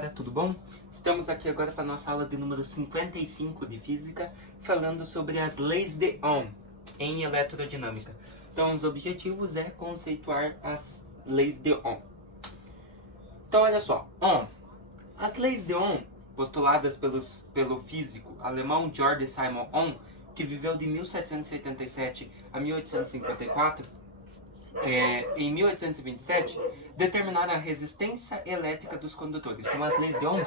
galera, tudo bom? Estamos aqui agora para a nossa aula de número 55 de Física, falando sobre as leis de Ohm em eletrodinâmica. Então, os objetivos é conceituar as leis de Ohm. Então, olha só, Ohm. As leis de Ohm, postuladas pelo físico alemão Georg Simon Ohm, que viveu de 1787 a 1854, em 1827, determinaram a resistência elétrica dos condutores. Então, as leis de Ohm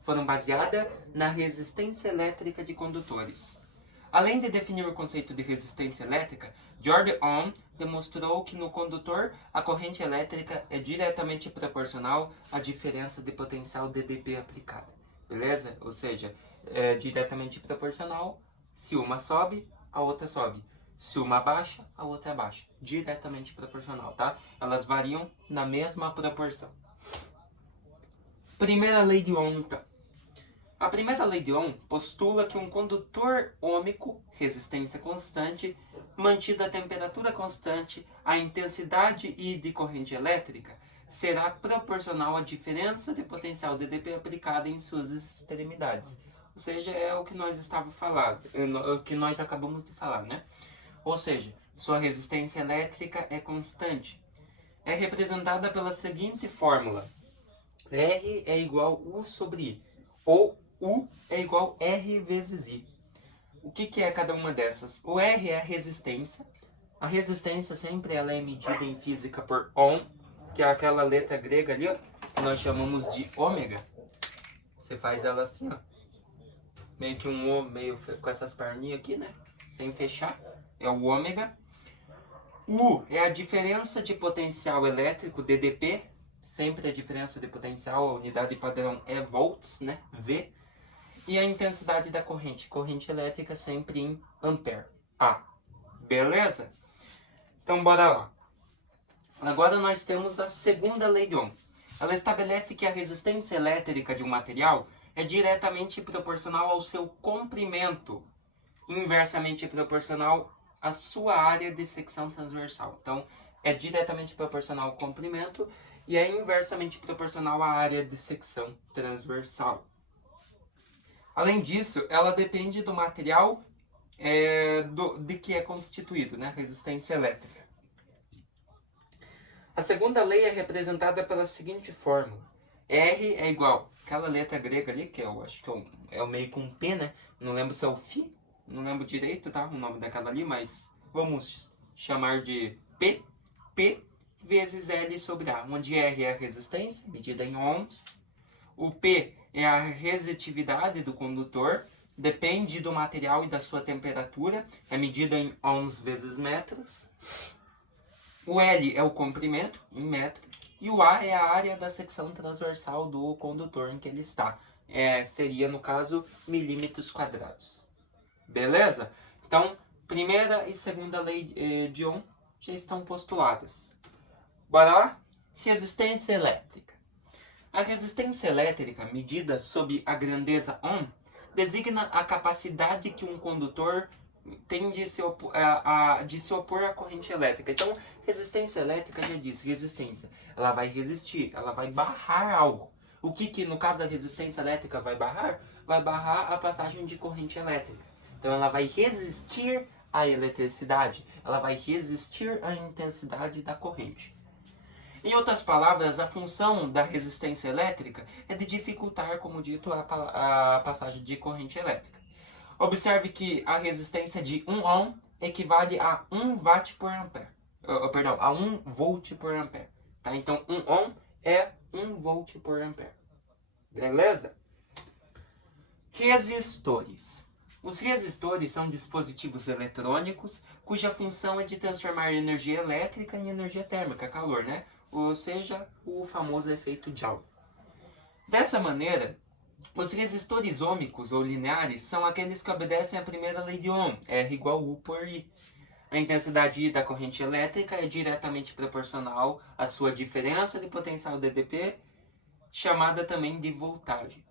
foram baseadas na resistência elétrica de condutores. Além de definir o conceito de resistência elétrica, Georg Ohm demonstrou que no condutor a corrente elétrica é diretamente proporcional à diferença de potencial dDp aplicada. Beleza? Ou seja, é diretamente proporcional. Se uma sobe, a outra sobe. Se uma baixa, a outra abaixa. Diretamente proporcional, tá? Elas variam na mesma proporção. Primeira lei de Ohm, então. A primeira lei de Ohm postula que um condutor ôhmico, resistência constante, mantida a temperatura constante, a intensidade I de corrente elétrica será proporcional à diferença de potencial dDp aplicada em suas extremidades. Ou seja, é o que nós estávamos falando, o que nós acabamos de falar, né? Ou seja, sua resistência elétrica é constante. É representada pela seguinte fórmula: R é igual U sobre I, ou U é igual R vezes I. O que é cada uma dessas? O R é a resistência. A resistência sempre ela é medida em física por Ohm, que é aquela letra grega ali, ó, que nós chamamos de ômega. Você faz ela assim, ó, meio que um O, meio com essas perninhas aqui, né? Sem fechar. É o ômega. U é a diferença de potencial elétrico, dDp. Sempre a diferença de potencial, a unidade padrão é volts, né? V. E a intensidade da corrente. Corrente elétrica sempre em ampere. A. Beleza? Então, bora lá. Agora nós temos a segunda lei de Ohm. Ela estabelece que a resistência elétrica de um material é diretamente proporcional ao seu comprimento, inversamente proporcional à sua área de secção transversal. Então, é diretamente proporcional ao comprimento e é inversamente proporcional à área de secção transversal. Além disso, ela depende do material de que é constituído, né? Resistência elétrica. A segunda lei é representada pela seguinte fórmula: R é igual aquela letra grega ali, que eu acho que é o meio com P, né? Não lembro se é o Φ, não lembro direito, tá? O nome daquela ali, mas vamos chamar de P. P vezes L sobre A, onde R é a resistência, medida em ohms. O P é a resitividade do condutor, depende do material e da sua temperatura, é medida em ohms vezes metros. O L é o comprimento, em metro, e o A é a área da secção transversal do condutor em que ele está. Seria, no caso, milímetros quadrados. Beleza? Então, primeira e segunda lei de Ohm já estão postuladas. Bora lá? Resistência elétrica. A resistência elétrica, medida sob a grandeza Ohm, designa a capacidade que um condutor tem de se opor à corrente elétrica. Então, resistência elétrica já diz, resistência. Ela vai resistir, ela vai barrar algo. O que no caso da resistência elétrica vai barrar? Vai barrar a passagem de corrente elétrica. Então, ela vai resistir à eletricidade, ela vai resistir à intensidade da corrente. Em outras palavras, a função da resistência elétrica é de dificultar, como dito, a passagem de corrente elétrica. Observe que a resistência de 1 ohm equivale a 1 watt por ampere. A 1 volt por ampere. Tá? Então, 1 ohm é 1 volt por ampere. Beleza? Resistores. Os resistores são dispositivos eletrônicos cuja função é de transformar energia elétrica em energia térmica, calor, né? Ou seja, o famoso efeito Joule. Dessa maneira, os resistores ôhmicos ou lineares são aqueles que obedecem à primeira lei de Ohm, R igual U por I. A intensidade I da corrente elétrica é diretamente proporcional à sua diferença de potencial dDp, chamada também de voltagem.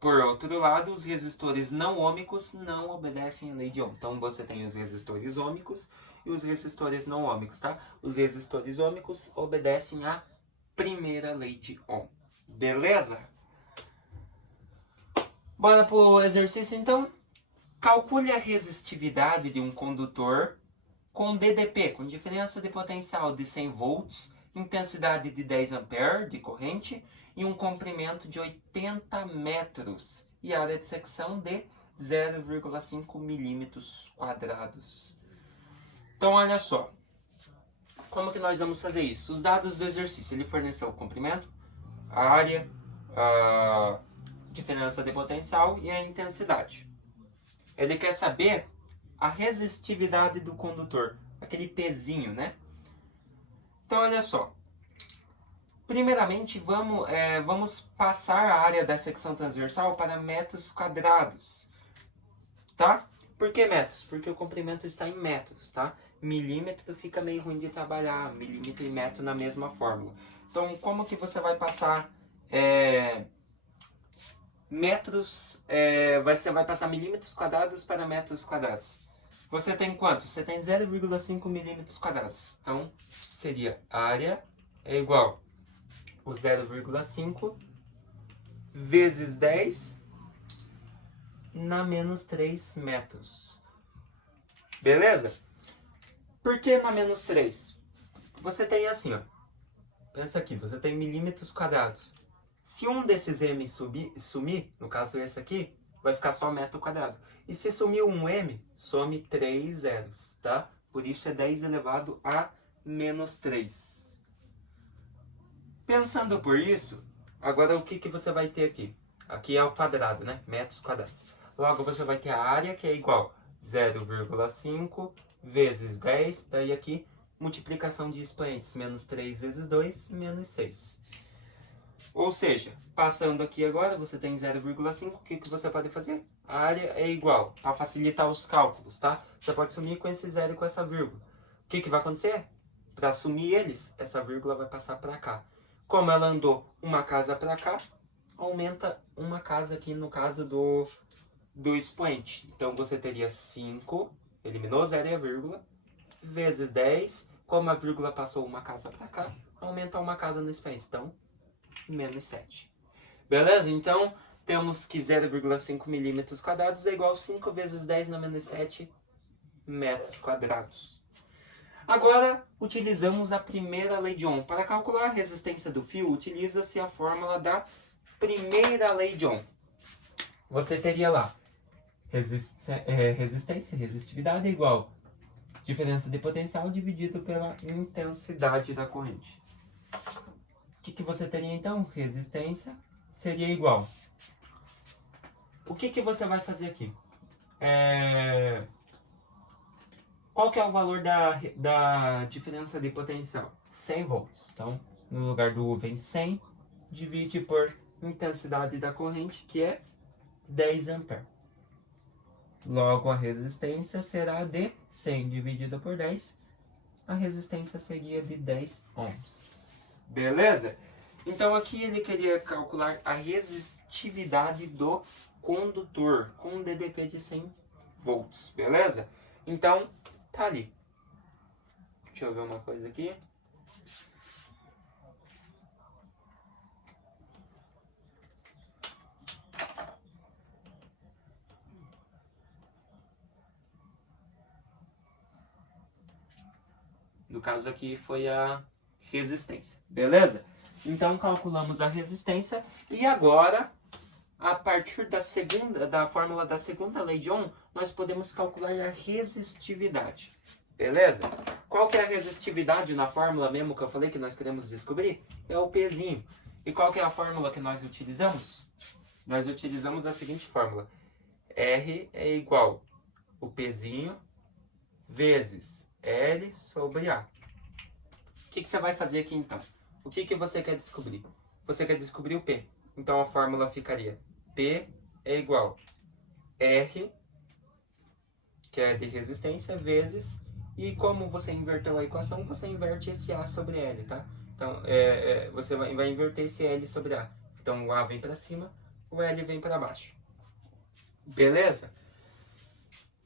Por outro lado, os resistores não ôhmicos não obedecem à lei de Ohm. Então, você tem os resistores ôhmicos e os resistores não ôhmicos, tá? Os resistores ôhmicos obedecem à primeira lei de Ohm. Beleza? Bora pro exercício então? Calcule a resistividade de um condutor com DDP, com diferença de potencial de 100 volts, intensidade de 10 ampere de corrente e um comprimento de 80 metros e área de secção de 0,5 milímetros quadrados. Então, olha só. Como que nós vamos fazer isso? Os dados do exercício, ele forneceu o comprimento, a área, a diferença de potencial e a intensidade. Ele quer saber a resistividade do condutor, aquele pezinho, né? Então, olha só. Primeiramente, vamos passar a área da secção transversal para metros quadrados, tá? Por que metros? Porque o comprimento está em metros, tá? Milímetro fica meio ruim de trabalhar, milímetro e metro na mesma fórmula. Então, como que você vai passar metros, você vai passar milímetros quadrados para metros quadrados? Você tem quanto? Você tem 0,5 milímetros quadrados. Então, seria área é igual o 0,5 vezes 10 na menos 3 metros. Beleza? Por que na menos 3? Você tem assim, ó. Pensa aqui, você tem milímetros quadrados. Se um desses m sumir, no caso esse aqui, vai ficar só metro quadrado. E se sumir um m, some 3 zeros, tá? Por isso é 10 elevado a menos 3. Pensando por isso, agora o que você vai ter aqui? Aqui é o quadrado, né? Metros quadrados. Logo você vai ter a área que é igual a 0,5 vezes 10. Daí aqui, multiplicação de expoentes. Menos 3 vezes 2, menos 6. Ou seja, passando aqui agora, você tem 0,5. O que você pode fazer? A área é igual, para facilitar os cálculos, tá? Você pode sumir com esse zero e com essa vírgula. O que vai acontecer? Para sumir eles, essa vírgula vai passar para cá. Como ela andou uma casa para cá, aumenta uma casa aqui no caso do expoente. Então, você teria 5, eliminou 0 e a vírgula, vezes 10. Como a vírgula passou uma casa para cá, aumenta uma casa no expoente. Então, menos 7. Beleza? Então, temos que 0,5 milímetros quadrados é igual a 5 vezes 10 na menos 7 metros quadrados. Agora, utilizamos a primeira lei de Ohm. Para calcular a resistência do fio, utiliza-se a fórmula da primeira lei de Ohm. Você teria lá resistividade é igual a diferença de potencial dividido pela intensidade da corrente. O que você teria então? Resistência seria igual. O que você vai fazer aqui? Qual que é o valor da diferença de potencial? 100 volts. Então, no lugar do U vem 100, divide por intensidade da corrente, que é 10 ampere. Logo, a resistência será de 100 dividido por 10. A resistência seria de 10 ohms. Beleza? Então, aqui ele queria calcular a resistividade do condutor com um DDP de 100 volts. Beleza? Então, tá ali. Deixa eu ver uma coisa aqui. No caso aqui foi a resistência. Beleza? Então, calculamos a resistência. E agora, a partir da fórmula da segunda lei de Ohm, nós podemos calcular a resistividade. Beleza? Qual que é a resistividade na fórmula mesmo que eu falei que nós queremos descobrir? É o Pzinho. E qual que é a fórmula que nós utilizamos? Nós utilizamos a seguinte fórmula. R é igual o Pzinho vezes L sobre A. O que você vai fazer aqui então? O que você quer descobrir? Você quer descobrir o P. Então a fórmula ficaria P é igual R, que é de resistência, vezes, e como você inverteu a equação, você inverte esse A sobre L, tá? Então você vai inverter esse L sobre A. Então o A vem para cima, o L vem para baixo. Beleza?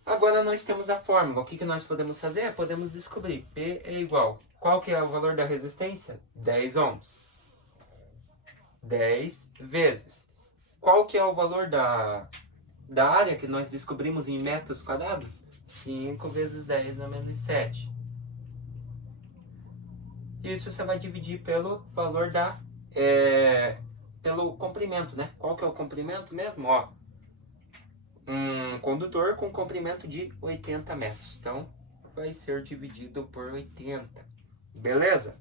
Agora nós temos a fórmula. O que nós podemos fazer? Podemos descobrir P é igual. Qual que é o valor da resistência? 10 ohms. 10 vezes Qual que é o valor da área que nós descobrimos em metros quadrados? 5 vezes 10 na menos 7. Isso você vai dividir pelo valor pelo comprimento, né? Qual que é o comprimento mesmo? Ó, um condutor com comprimento de 80 metros. Então, vai ser dividido por 80. Beleza?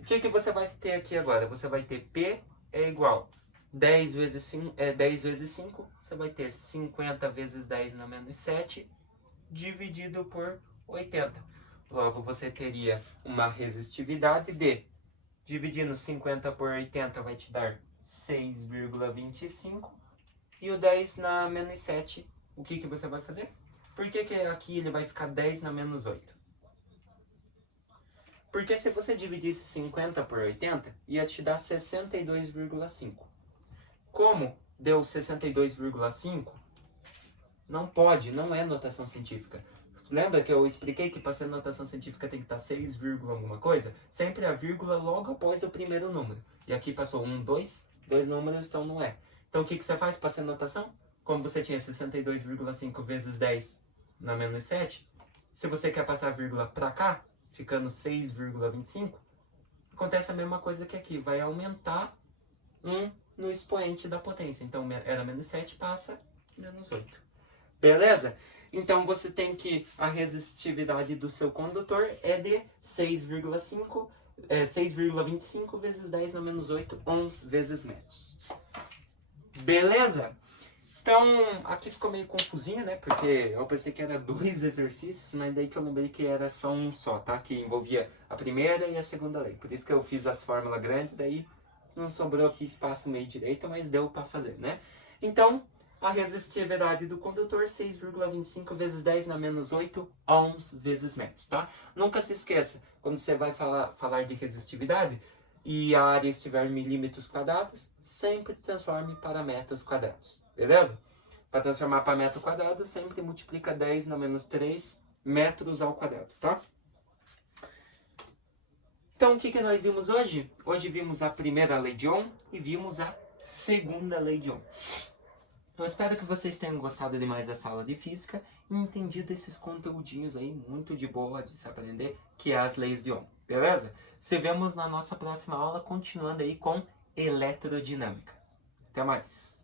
O que você vai ter aqui agora? Você vai ter P é igual 10 vezes 5, você vai ter 50 vezes 10 na menos 7, dividido por 80. Logo, você teria uma resistividade de, dividindo 50 por 80, vai te dar 6,25. E o 10 na menos 7, o que você vai fazer? Por que aqui ele vai ficar 10 na menos 8? Porque se você dividisse 50 por 80, ia te dar 62,5. Como deu 62,5, não pode, não é notação científica. Lembra que eu expliquei que para ser notação científica tem que estar 6, alguma coisa? Sempre a vírgula logo após o primeiro número. E aqui passou 1, 2 números, então não é. Então o que você faz para ser notação? Como você tinha 62,5 vezes 10 na menos 7, se você quer passar a vírgula para cá, ficando 6,25, acontece a mesma coisa que aqui. Vai aumentar 1 no expoente da potência. Então era menos 7, passa menos 8. Beleza? Então você tem que a resistividade do seu condutor é de 6,25 vezes 10 na menos 8, ohms vezes metros. Beleza? Então, aqui ficou meio confusinho, né? Porque eu pensei que era 2 exercícios, mas daí que eu lembrei que era só um só, tá? Que envolvia a primeira e a segunda lei. Por isso que eu fiz as fórmulas grandes, daí não sobrou aqui espaço meio direito, mas deu para fazer, né? Então, a resistividade do condutor, 6,25 vezes 10 na menos 8 ohms vezes metros, tá? Nunca se esqueça, quando você vai falar de resistividade e a área estiver em milímetros quadrados, sempre transforme para metros quadrados, beleza? Para transformar para metro quadrado, sempre multiplica 10 na menos 3 metros ao quadrado, tá? Então, o que nós vimos hoje? Hoje vimos a primeira lei de Ohm e vimos a segunda lei de Ohm. Eu espero que vocês tenham gostado demais dessa aula de física e entendido esses conteúdinhos aí muito de boa de se aprender, que é as leis de Ohm, beleza? Se vemos na nossa próxima aula, continuando aí com eletrodinâmica. Até mais!